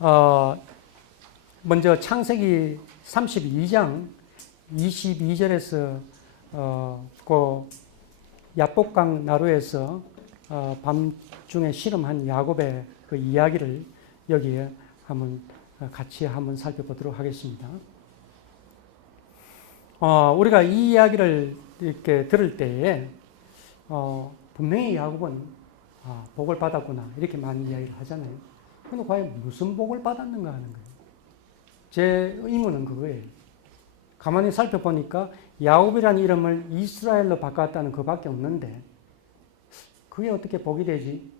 먼저 창세기 32장 22절에서 그 야복강 나루에서 밤중에 씨름한 야곱의 그 이야기를 여기에 같이 한번 살펴보도록 하겠습니다. 우리가 이 이야기를 이렇게 들을 때에 분명히 야곱은 복을 받았구나 이렇게 많은 이야기를 하잖아요. 그런데 과연 무슨 복을 받았는가 하는 거예요. 제 의문은 그거예요. 가만히 살펴보니까 야곱이라는 이름을 이스라엘로 바꿨다는 그밖에 없는데 그게 어떻게 복이 되지?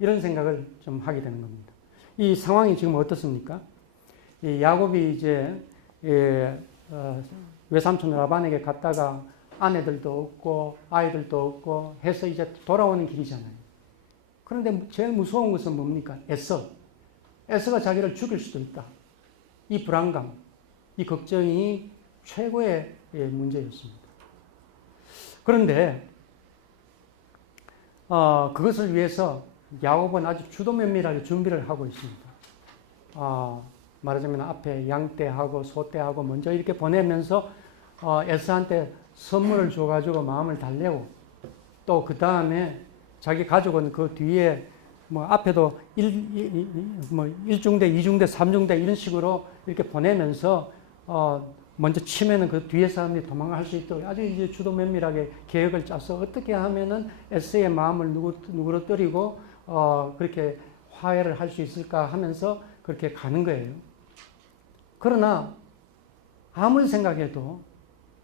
이런 생각을 좀 하게 되는 겁니다. 이 상황이 지금 어떻습니까? 이 야곱이 이제 외삼촌 라반에게 갔다가 아내들도 없고 아이들도 없고 해서 이제 돌아오는 길이잖아요. 그런데 제일 무서운 것은 뭡니까? 에서가 자기를 죽일 수도 있다. 이 불안감, 이 걱정이 최고의 문제였습니다. 그런데 그것을 위해서 야곱은 아주 주도면밀하게 준비를 하고 있습니다. 말하자면 앞에 양떼하고 소떼하고 먼저 이렇게 보내면서 에서한테 선물을 줘가지고 마음을 달래고 또 그 다음에 자기 가족은 그 뒤에 뭐 앞에도 1중대, 2중대, 3중대 이런 식으로 이렇게 보내면서 먼저 치면은 그 뒤에 사람들이 도망갈 수 있도록 아주 이제 주도 면밀하게 계획을 짜서 어떻게 하면은 에서의 마음을 누그러뜨리고 그렇게 화해를 할 수 있을까 하면서 그렇게 가는 거예요. 그러나 아무리 생각해도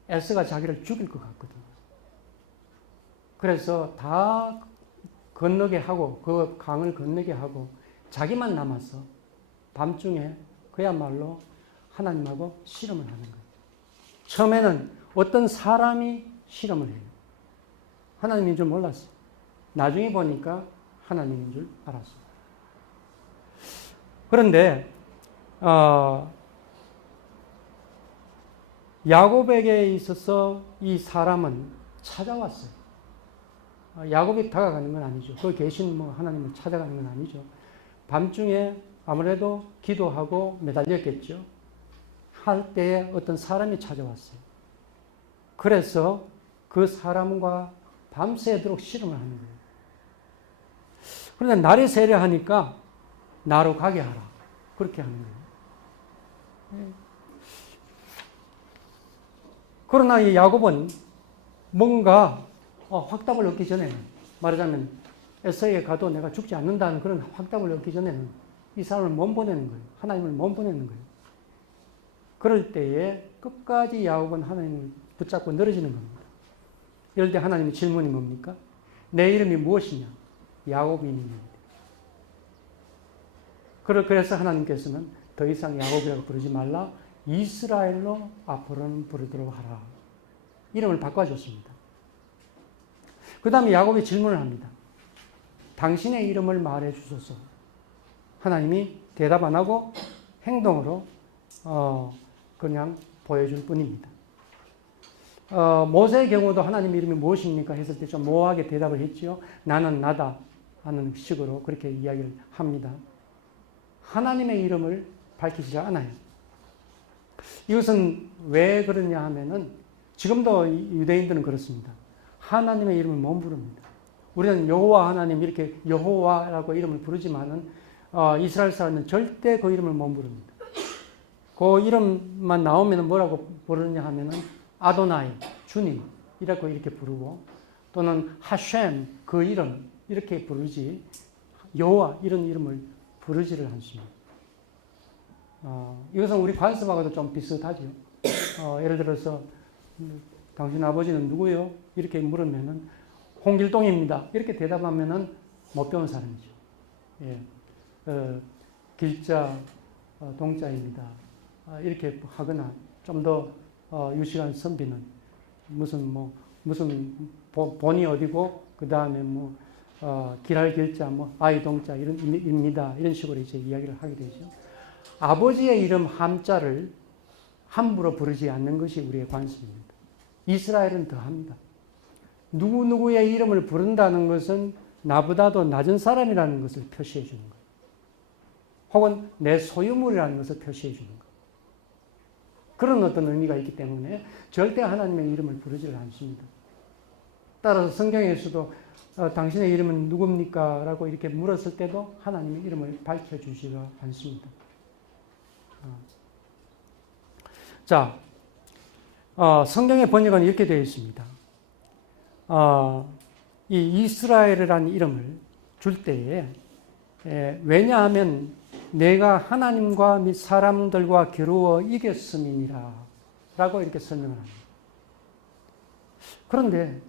에서가 자기를 죽일 것 같거든요. 그래서 다 건너게 하고 그 강을 건너게 하고 자기만 남아서 밤중에 그야말로 하나님하고 씨름을 하는 거예요. 처음에는 어떤 사람이 씨름을 해요. 하나님인 줄 몰랐어요. 나중에 보니까 하나님인 줄 알았어요. 그런데 야곱에게 있어서 이 사람은 찾아왔어요. 야곱이 다가가는 건 아니죠. 거기 계신 하나님을 찾아가는 건 아니죠. 밤중에 아무래도 기도하고 매달렸겠죠. 할 때에 어떤 사람이 찾아왔어요. 그래서 그 사람과 밤새도록 씨름을 하는 거예요. 그런데 날이 세려하니까 나로 가게 하라. 그렇게 하는 거예요. 그러나 이 야곱은 뭔가 확답을 얻기 전에는 말하자면 에서에게 가도 내가 죽지 않는다는 그런 확답을 얻기 전에는 이 사람을 못 보내는 거예요. 하나님을 못 보내는 거예요. 그럴 때에 끝까지 야곱은 하나님을 붙잡고 늘어지는 겁니다. 이럴 때 하나님의 질문이 뭡니까? 내 이름이 무엇이냐? 야곱이니라. 그래서 하나님께서는 더 이상 야곱이라고 부르지 말라. 이스라엘로 앞으로는 부르도록 하라. 이름을 바꿔줬습니다. 그 다음에 야곱이 질문을 합니다. 당신의 이름을 말해 주소서. 하나님이 대답 안 하고 행동으로 그냥 보여줄 뿐입니다. 모세의 경우도 하나님 이름이 무엇입니까? 했을 때 좀 모호하게 대답을 했죠. 나는 나다 하는 식으로 그렇게 이야기를 합니다. 하나님의 이름을 밝히지 않아요. 이것은 왜 그러냐 하면은 지금도 유대인들은 그렇습니다. 하나님의 이름을 못 부릅니다. 우리는 여호와 하나님 이렇게 여호와라고 이름을 부르지만은 이스라엘 사람은 절대 그 이름을 못 부릅니다. 그 이름만 나오면 뭐라고 부르느냐 하면은 아도나이, 주님 이라고 이렇게 부르고 또는 하셴 그 이름 이렇게 부르지 여호와 이런 이름을 부르지를 않습니다. 이것은 우리 관습하고도 좀 비슷하죠. 예를 들어서 당신 아버지는 누구요? 이렇게 물으면은 홍길동입니다. 이렇게 대답하면은 못 배운 사람이죠. 예. 길자 동자입니다. 이렇게 하거나 좀 더 유식한 선비는 무슨 본이 어디고 그 다음에 길할 길자 아이 동자 입니다. 이런 식으로 이제 이야기를 하게 되죠. 아버지의 이름 함자를 함부로 부르지 않는 것이 우리의 관습입니다. 이스라엘은 더합니다. 누구누구의 이름을 부른다는 것은 나보다도 낮은 사람이라는 것을 표시해 주는 거예요. 혹은 내 소유물이라는 것을 표시해 주는 것. 그런 어떤 의미가 있기 때문에 절대 하나님의 이름을 부르지 않습니다. 따라서 성경에서도 당신의 이름은 누굽니까? 라고 이렇게 물었을 때도 하나님의 이름을 밝혀주지가 않습니다. 자, 성경의 번역은 이렇게 되어 있습니다. 이 이스라엘이라는 이름을 줄 때에 왜냐하면 내가 하나님과 및 사람들과 겨루어 이겼음이니라 라고 이렇게 설명을 합니다. 그런데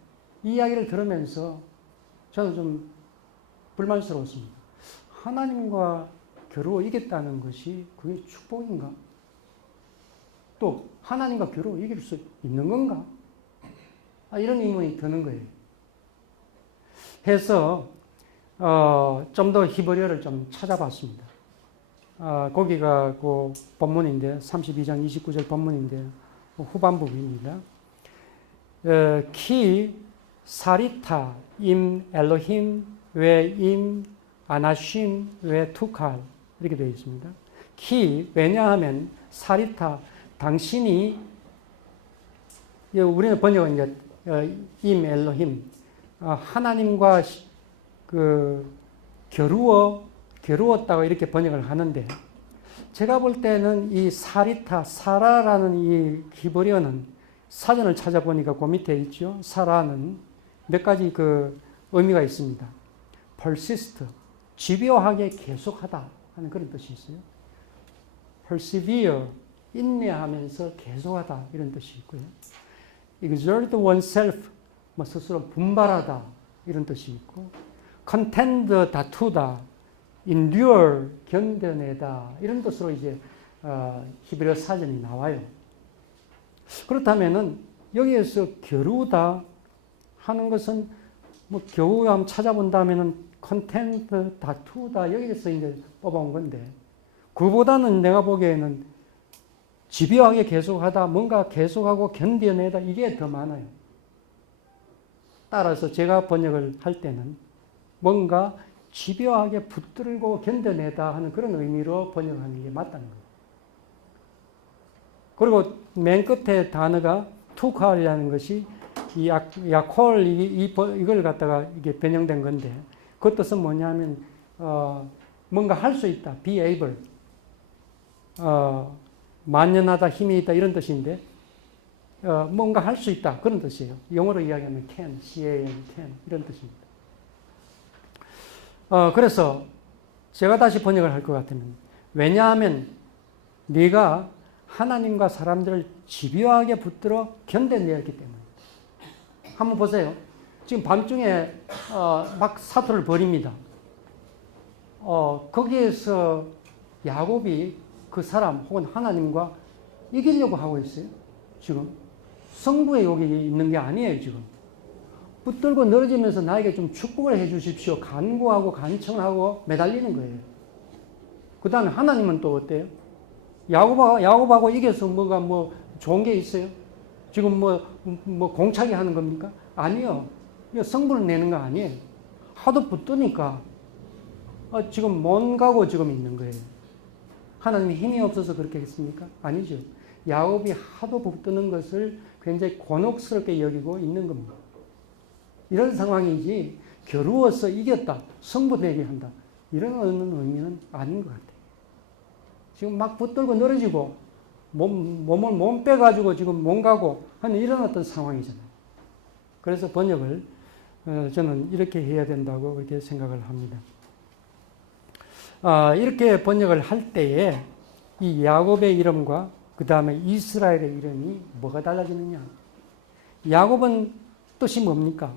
이 이야기를 들으면서 저는 좀 불만스러웠습니다. 하나님과 겨루어 이겼다는 것이 그게 축복인가? 또 하나님과 겨루어 이길 수 있는 건가? 이런 의문이 드는 거예요. 해서 좀 더 히브리어를 좀 찾아봤습니다. 거기가 그 본문인데 32장 29절 본문인데 후반부입니다. 키 사리타 임 엘로힘 외임 아나심 외 투칼 이렇게 되어 있습니다. 키 왜냐하면 사리타 당신이 우리는 번역은 이제 임 엘로힘 하나님과 그 겨루었다고 이렇게 번역을 하는데 제가 볼 때는 이 사리타 사라라는 이 히브리어는 사전을 찾아보니까 그 밑에 있죠. 사라는 몇 가지 그 의미가 있습니다. persist 집요하게 계속하다 하는 그런 뜻이 있어요. persevere 인내하면서 계속하다 이런 뜻이 있고요. exert oneself 스스로 분발하다 이런 뜻이 있고 contend 다투다 endure 견뎌내다 이런 뜻으로 이제 히브리어 사전이 나와요. 그렇다면은 여기에서 겨루다 하는 것은 뭐 겨우 한번 찾아본다면은 contend 다투다 여기에서 이제 뽑아온 건데 그보다는 내가 보기에는 집요하게 계속하다 뭔가 계속하고 견뎌내다 이게 더 많아요. 따라서 제가 번역을 할 때는 뭔가 집요하게 붙들고 견뎌내다 하는 그런 의미로 번역하는 게 맞다는 거예요. 그리고 맨 끝에 단어가 투칼이라는 것이 이 야콜 이걸 갖다가 이게 변형된 건데 그 뜻은 뭐냐면 뭔가 할 수 있다, be able, 만연하다, 힘이 있다 이런 뜻인데 뭔가 할 수 있다 그런 뜻이에요. 영어로 이야기하면 can, can 이런 뜻입니다. 그래서 제가 다시 번역을 할 것 같으면 왜냐하면 네가 하나님과 사람들을 집요하게 붙들어 견뎌내었기 때문에. 한번 보세요. 지금 밤중에 막 사투를 벌입니다. 거기에서 야곱이 그 사람 혹은 하나님과 이기려고 하고 있어요. 지금 성부의 욕이 있는 게 아니에요. 지금 붙들고 늘어지면서 나에게 좀 축복을 해 주십시오. 간구하고 간청하고 매달리는 거예요. 그 다음에 하나님은 또 어때요? 야곱하고 이겨서 뭐가 뭐 좋은 게 있어요? 지금 뭐 공차게 하는 겁니까? 아니요. 성분을 내는 거 아니에요. 하도 붙드니까 지금 못 가고 지금 있는 거예요. 하나님이 힘이 없어서 그렇게 했습니까? 아니죠. 야곱이 하도 붙드는 것을 굉장히 곤혹스럽게 여기고 있는 겁니다. 이런 상황이지 겨루어서 이겼다, 승부되게 한다 이런 의미는 아닌 것 같아요. 지금 막 붙들고 늘어지고 몸을 몸 빼가지고 지금 못 가고 하는 이런 어떤 상황이잖아요. 그래서 번역을 저는 이렇게 해야 된다고 그렇게 생각을 합니다. 이렇게 번역을 할 때에 이 야곱의 이름과 그 다음에 이스라엘의 이름이 뭐가 달라지느냐? 야곱은 뜻이 뭡니까?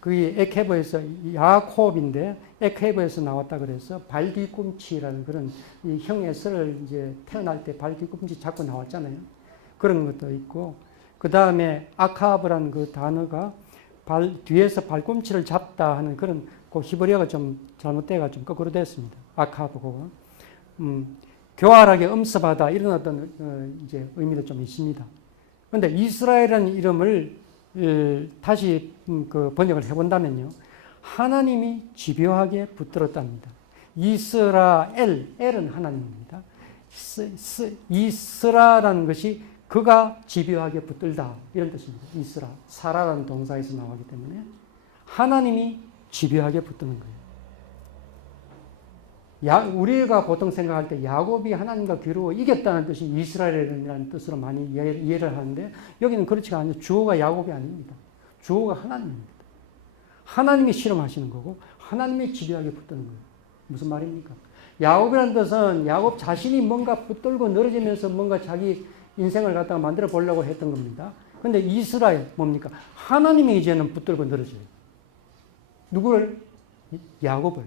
그게 에케브에서 야콥인데 에케브에서 나왔다 그래서 발뒤꿈치라는 그런 이 형 에서를 이제 태어날 때 발뒤꿈치 잡고 나왔잖아요. 그런 것도 있고 그 다음에 아카브라는 그 단어가 뒤에서 발꿈치를 잡다 하는 그런 그 히브리어가 좀 잘못돼가 좀 거꾸로 됐습니다. 아카브고 교활하게 음습하다 이런 어떤 이제 의미도 좀 있습니다. 그런데 이스라엘이라는 이름을 다시 그 번역을 해본다면요. 하나님이 집요하게 붙들었답니다. 이스라엘, 엘은 하나님입니다. 이스라라는 것이 그가 집요하게 붙들다 이런 뜻입니다. 이스라, 사라라는 동사에서 나오기 때문에 하나님이 집요하게 붙드는 거예요. 우리가 보통 생각할 때 야곱이 하나님과 겨루어 이겼다는 뜻이 이스라엘이라는 뜻으로 많이 이해를 하는데 여기는 그렇지가 않아요. 주어가 야곱이 아닙니다. 주어가 하나님입니다. 하나님이 실험하시는 거고 하나님이 집요하게 붙드는 거예요. 무슨 말입니까? 야곱이라는 뜻은 야곱 자신이 뭔가 붙들고 늘어지면서 뭔가 자기 인생을 갖다가 만들어 보려고 했던 겁니다. 그런데 이스라엘 뭡니까? 하나님이 이제는 붙들고 늘어져요. 누구를? 야곱을.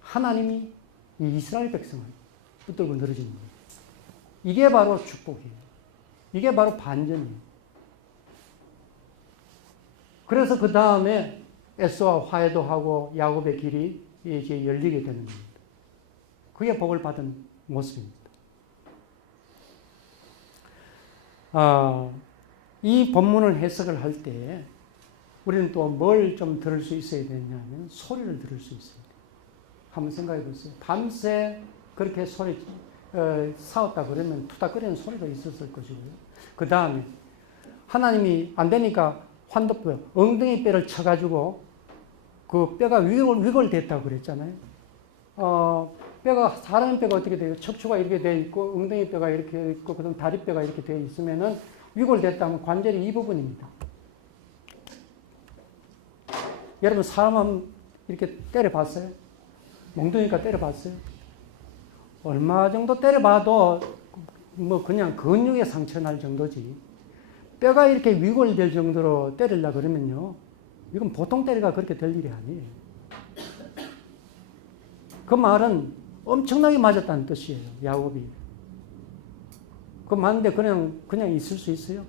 하나님이 이 이스라엘 백성을 붙들고 늘어지는 거예요. 이게 바로 축복이에요. 이게 바로 반전이에요. 그래서 그 다음에 에서와 화해도 하고 야곱의 길이 이제 열리게 되는 겁니다. 그게 복을 받은 모습입니다. 이 본문을 해석을 할 때 우리는 또 뭘 좀 들을 수 있어야 되냐면 소리를 들을 수 있습니다. 한번 생각해 보세요. 밤새 그렇게 싸웠다 그러면 투닥거리는 소리가 있었을 것이고요. 그 다음에 하나님이 안 되니까 환도뼈, 엉덩이 뼈를 쳐가지고 그 뼈가 위골됐다고 그랬잖아요. 뼈가, 사람 뼈가 어떻게 돼요? 척추가 이렇게 되어 있고, 엉덩이 뼈가 이렇게 있고, 그다음 다리 뼈가 이렇게 되어 있으면은 위골됐다면 관절이 이 부분입니다. 여러분, 사람 이렇게 때려봤어요? 몽둥이가 때려봤어요? 얼마 정도 때려봐도 뭐 그냥 근육에 상처 날 정도지. 뼈가 이렇게 위골될 정도로 때리려 그러면요. 이건 보통 때리가 그렇게 될 일이 아니에요. 그 말은 엄청나게 맞았다는 뜻이에요. 야곱이. 그 맞는데 그냥 있을 수 있어요?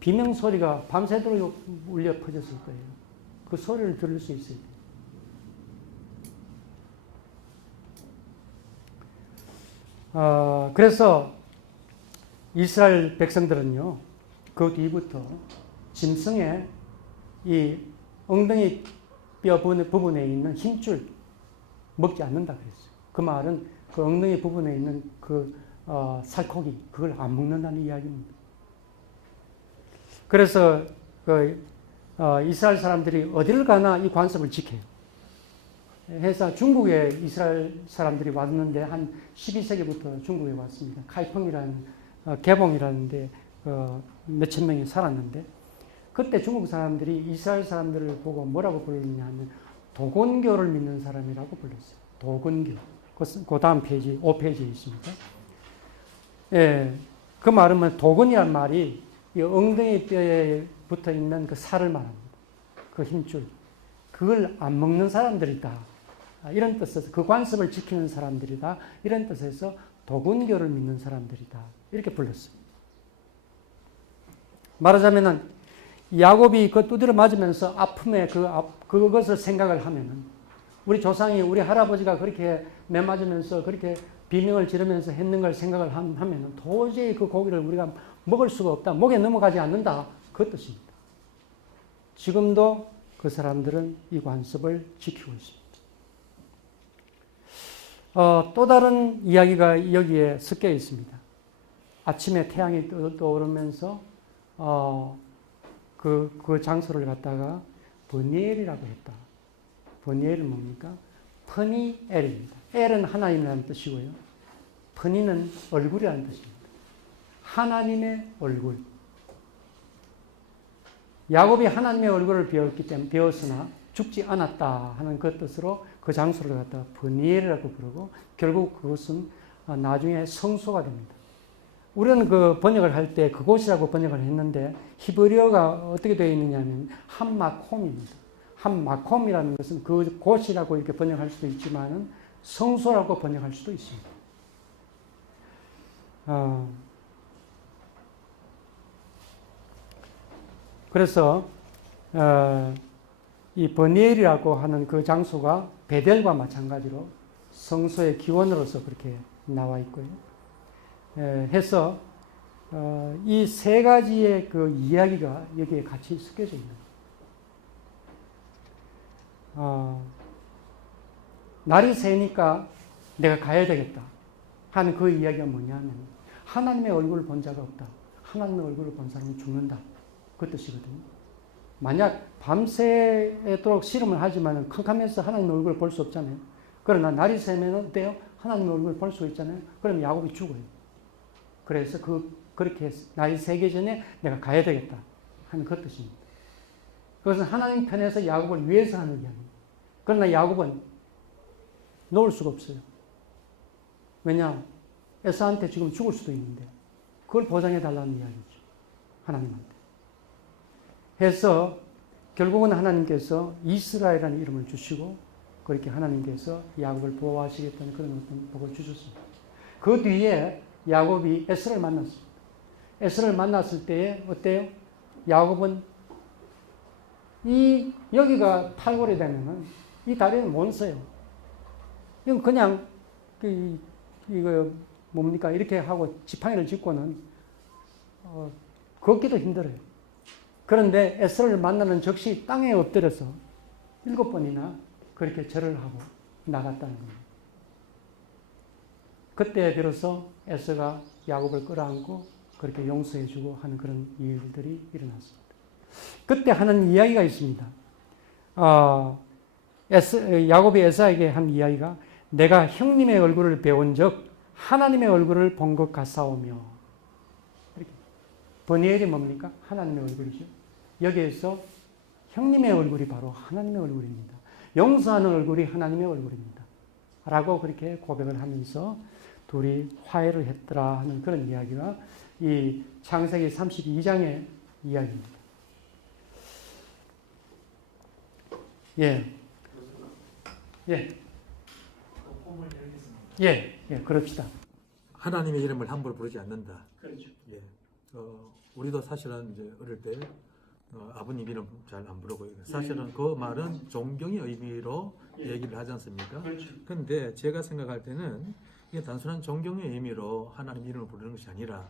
비명 소리가 밤새도록 울려 퍼졌을 거예요. 그 소리를 들을 수 있어요. 그래서 이스라엘 백성들은요, 그 뒤부터 짐승의 이 엉덩이 뼈 부분에 있는 힘줄 먹지 않는다 그랬어요. 그 말은 그 엉덩이 부분에 있는 그 살코기 그걸 안 먹는다는 이야기입니다. 그래서 이스라엘 사람들이 어디를 가나 이 관습을 지켜요. 해서 중국에 이스라엘 사람들이 왔는데 한 12세기부터 중국에 왔습니다. 카이펑이라는 개봉이라는 데 몇천 명이 살았는데 그때 중국 사람들이 이스라엘 사람들을 보고 뭐라고 불렀냐 하면 도건교를 믿는 사람이라고 불렀어요. 도건교. 그 다음 페이지, 5페이지에 있습니다. 예, 그 말은 도건이란 말이 이 엉덩이 뼈에 붙어 있는 그 살을 말합니다. 그 힘줄. 그걸 안 먹는 사람들이다. 이런 뜻에서 그 관습을 지키는 사람들이다. 이런 뜻에서 도건교를 믿는 사람들이다. 이렇게 불렀어요. 말하자면은 야곱이 그 두드려 맞으면서 아픔에 그것을 생각을 하면은 우리 조상이 우리 할아버지가 그렇게 매 맞으면서 그렇게 비명을 지르면서 했는 걸 생각을 하면은 도저히 그 고기를 우리가 먹을 수가 없다. 목에 넘어가지 않는다. 그 뜻입니다. 지금도 그 사람들은 이 관습을 지키고 있습니다. 또 다른 이야기가 여기에 섞여 있습니다. 아침에 태양이 떠오르면서 그 장소를 갖다가 버니엘이라고 했다. 버니엘은 뭡니까? 퍼니엘입니다. 엘은 하나님이라는 뜻이고요. 퍼니는 얼굴이라는 뜻입니다. 하나님의 얼굴. 야곱이 하나님의 얼굴을 배웠으나 죽지 않았다 하는 그 뜻으로 그 장소를 갖다가 버니엘이라고 부르고 결국 그것은 나중에 성소가 됩니다. 우리는 그 번역을 할 때 그곳이라고 번역을 했는데 히브리어가 어떻게 되어 있느냐면 함마콤입니다. 함마콤이라는 것은 그 곳이라고 이렇게 번역할 수도 있지만은 성소라고 번역할 수도 있습니다. 그래서 이 버니엘이라고 하는 그 장소가 베델과 마찬가지로 성소의 기원으로서 그렇게 나와 있고요. 해서 이 세 가지의 그 이야기가 여기에 같이 섞여져 있는 거예요. 날이 새니까 내가 가야 되겠다 하는 그 이야기가 뭐냐면 하나님의 얼굴을 본 자가 없다. 하나님의 얼굴을 본 사람은 죽는다. 그 뜻이거든요. 만약 밤새도록 씨름을 하지만 캄캄해서 하나님의 얼굴을 볼 수 없잖아요. 그러나 날이 새면 어때요? 하나님의 얼굴을 볼 수 있잖아요. 그럼 야곱이 죽어요. 그래서 그렇게 날이 새기 전에 내가 가야 되겠다 하는 그 뜻입니다. 그것은 하나님 편에서 야곱을 위해서 하는 이야기입니다. 그러나 야곱은 놓을 수가 없어요. 왜냐? 에사한테 지금 죽을 수도 있는데 그걸 보장해 달라는 이야기죠. 하나님한테. 해서 결국은 하나님께서 이스라엘이라는 이름을 주시고 그렇게 하나님께서 야곱을 보호하시겠다는 그런 어떤 복을 주셨습니다. 그 뒤에 야곱이 에스를 만났습니다. 에스를 만났을 때에 어때요? 야곱은 여기가 탈골이 되면은 이 다리는 못 써요. 이건 그냥 이거 뭡니까? 이렇게 하고 지팡이를 짚고는 걷기도 힘들어요. 그런데 에스를 만나는 즉시 땅에 엎드려서 7번이나 그렇게 절을 하고 나갔다는 겁니다. 그때 비로소 에스가 야곱을 끌어안고 그렇게 용서해주고 하는 그런 일들이 일어났습니다. 그때 하는 이야기가 있습니다. 야곱이 에사에게 한 이야기가 내가 형님의 얼굴을 배운 적 하나님의 얼굴을 본 것 같사오며 이렇게. 버니엘이 뭡니까? 하나님의 얼굴이죠. 여기에서 형님의 얼굴이 바로 하나님의 얼굴입니다. 용서하는 얼굴이 하나님의 얼굴입니다. 라고 그렇게 고백을 하면서 둘이 화해를 했더라 하는 그런 이야기가 이 창세기 32장의 이야기입니다. 예. 예. 예, 그럽시다. 하나님의 이름을 함부로 부르지 않는다. 그렇죠. 예. 우리도 사실은 이제 어릴 때 아버님 이름 잘 안 부르고 사실은 그 말은 존경의 의미로 얘기를 하지 않습니까? 그렇죠. 근데 제가 생각할 때는 이게 단순한 존경의 의미로 하나님 이름을 부르는 것이 아니라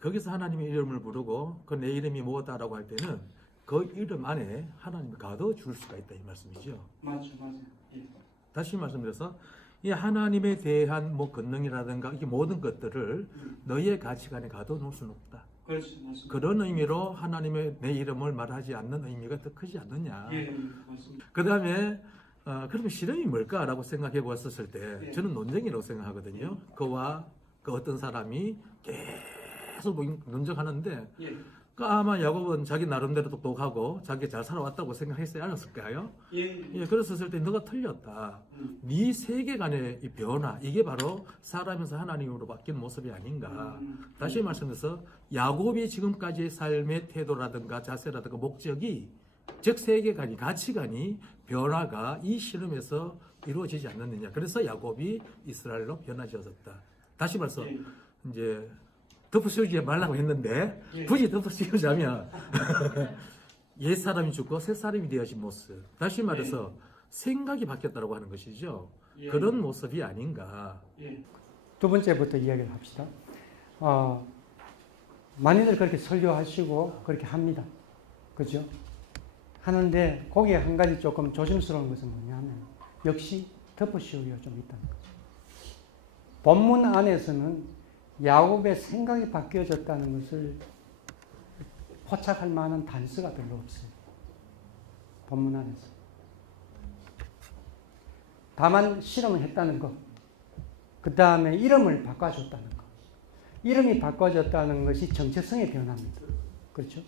거기서 하나님의 이름을 부르고 그 내 이름이 뭐다라고 할 때는 그 이름 안에 하나님이 가둬 줄 수가 있다 이 말씀이죠. 맞죠. 예. 다시 말씀드려서 이 하나님에 대한 뭐 권능이라든가 이게 모든 것들을 너희의 가치관에 가둬 놓을 수는 없다. 그렇죠. 맞습니다. 그런 의미로 하나님의 내 이름을 말하지 않는 의미가 더 크지 않느냐. 예, 맞습니다. 그 다음에 그러면 실험이 뭘까라고 생각해 보았을 때 저는 논쟁이라고 생각하거든요. 그와 그 어떤 사람이 계속 논쟁하는데 예. 아마 야곱은 자기 나름대로 똑똑하고 자기 잘 살아왔다고 생각했어야 않았을까요? 예. 그랬을 때 너가 틀렸다. 네 세계관의 이 변화 이게 바로 사람에서 하나님으로 바뀐 모습이 아닌가. 다시 말씀해서 야곱이 지금까지의 삶의 태도라든가 자세라든가 목적이 즉 세계관이 가치관이 변화가 이 실험에서 이루어지지 않느냐. 그래서 야곱이 이스라엘로 변화되었다. 다시 말해서 이제 덮어씌우지 말라고 했는데 굳이 덮어씌우자면 옛 사람이 죽고 새 사람이 되어진 모습. 다시 말해서 생각이 바뀌었다고 하는 것이죠. 그런 모습이 아닌가. 두 번째부터 이야기를 합시다. 많이들 그렇게 설교하시고 그렇게 합니다. 그죠? 하는데 거기에 한 가지 조금 조심스러운 것은 뭐냐면 역시 덮어씌우기가 좀 있다는 거죠. 본문 안에서는 야곱의 생각이 바뀌어졌다는 것을 포착할 만한 단서가 별로 없어요. 본문 안에서. 다만 실험을 했다는 것. 그 다음에 이름을 바꿔줬다는 것. 이름이 바꿔졌다는 것이 정체성의 변화입니다. 그렇죠?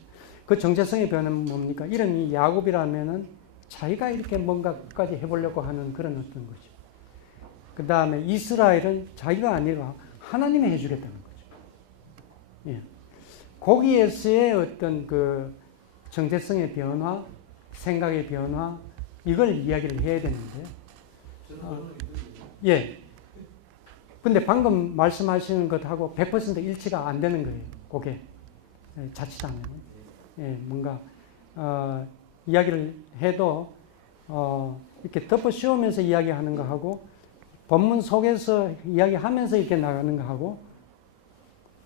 그 정체성의 변화는 뭡니까? 이름이 야곱이라면은 자기가 이렇게 뭔가까지 해보려고 하는 그런 어떤 거죠. 그 다음에 이스라엘은 자기가 아니라 하나님이 해주겠다는 거죠. 예. 거기에서의 어떤 그 정체성의 변화, 생각의 변화, 이걸 이야기를 해야 되는데, 예. 근데 방금 말씀하시는 것하고 100% 일치가 안 되는 거예요. 그게. 자칫하면. 예, 뭔가, 이야기를 해도, 이렇게 덮어 씌우면서 이야기하는 거하고, 본문 속에서 이야기하면서 이렇게 나가는 거하고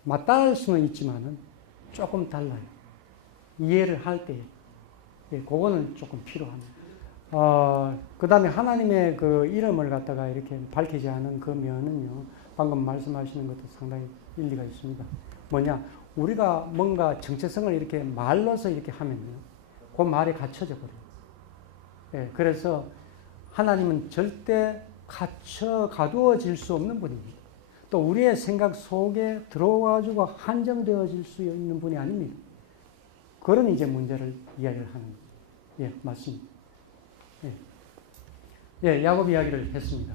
맞닿을 수는 있지만은 조금 달라요. 이해를 할 때. 예, 그거는 조금 필요합니다. 그 다음에 하나님의 그 이름을 갖다가 이렇게 밝히지 않은 그 면은요, 방금 말씀하시는 것도 상당히 일리가 있습니다. 뭐냐, 우리가 뭔가 정체성을 이렇게 말로서 이렇게 하면요, 그 말에 갇혀져 버려요. 예, 그래서 하나님은 절대 가두어질 수 없는 분입니다. 또 우리의 생각 속에 들어와가지고 한정되어질 수 있는 분이 아닙니다. 그런 이제 문제를 이야기를 하는 거예요. 예, 맞습니다. 예, 야곱 이야기를 했습니다.